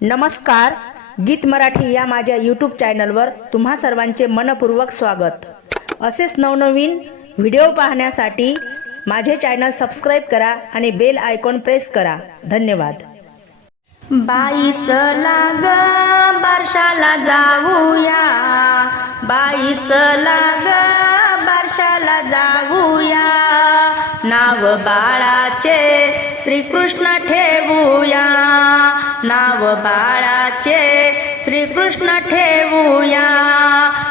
नमस्कार गीत मराठी या माझ्या यूट्यूब चॅनलवर तुम्हा सर्वांचे मनपूर्वक स्वागत. असेच नवनवीन व्हिडिओ पाहण्यासाठी माझे चॅनल सबस्क्राईब करा आणि बेल आयकॉन प्रेस करा. धन्यवाद. बाईच लाग बारशाला जाऊया. बाईच लाग बारशाला जाऊया. नाव बाळाचे श्रीकृष्ण ठेवूया. नाव बाळाचे. श्रीकृष्ण ठेवूया.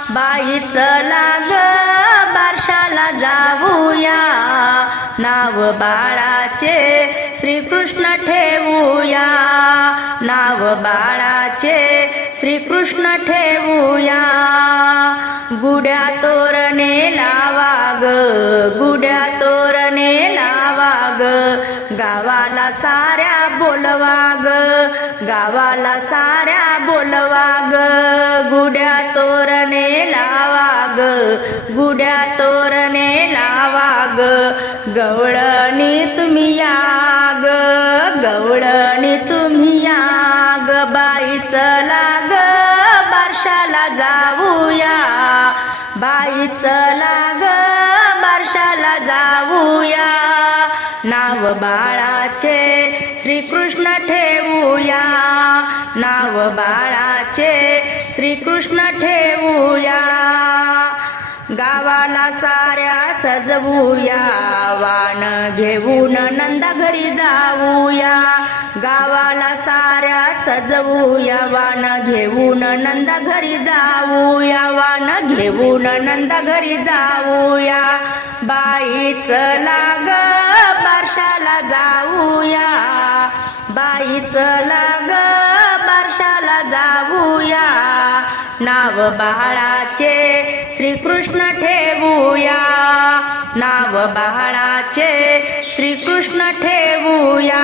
बाईचं लाग बारशाला जाऊया. नाव बाळाचे. श्रीकृष्ण ठेवूया. नाव बाळाचे. श्रीकृष्ण ठेवूया. गुड्या तोरणे लाव साऱ्या बोलवा ग गावाला साऱ्या बोलवा ग गुड्या तोरणे लावा ग गुड्या तोरणे लावा ग गवळणी तुम्ही याग. गवळणी तुम्ही या बाई बाईचं लाग. बारशाला जाऊया. बाईचं लाग. बारशाला जाऊया. नाव बाळाचे. श्रीकृष्ण ठेवूया. नाव बाळाचे. श्रीकृष्ण ठेवूया. गावाला साऱ्या सजवूया. वाण घेऊन नंदा घरी जाऊया. गावाला साऱ्या सजवूया. वाण घेऊन नंदा घरी जाऊया. वाण घेऊन नंदा घरी जाऊया. बाईच लाग जाऊया. बाईच लाग बारशाला जाऊया. नाव बाळाचे श्रीकृष्ण ठेवूया. नाव बाळाचे श्रीकृष्ण ठेवूया.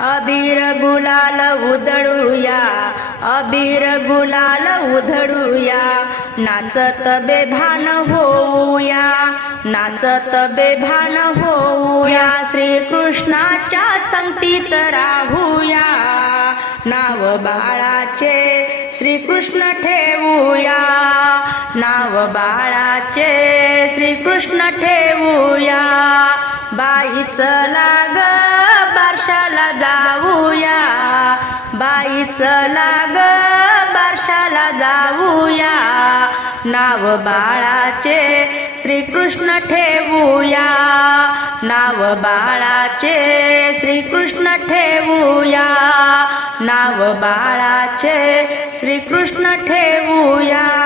अबीर गुलाल उदळूया अबीर गुलाल उधळूया. नाचत बेभान होऊया. नाचत बेभान होऊया. श्रीकृष्णाच्या संगतीत राहूया. नाव बाळाचे श्रीकृष्ण ठेवूया. नाव बाळाचे श्रीकृष्ण ठेवूया. बाईचं लाग बारशाला जाऊया. चला ग बारशाला जाऊया. नाव बाळाचे श्रीकृष्ण ठेवूया. नाव बाळाचे श्रीकृष्ण ठेवूया. नाव बाळाचे श्रीकृष्ण ठेवूया.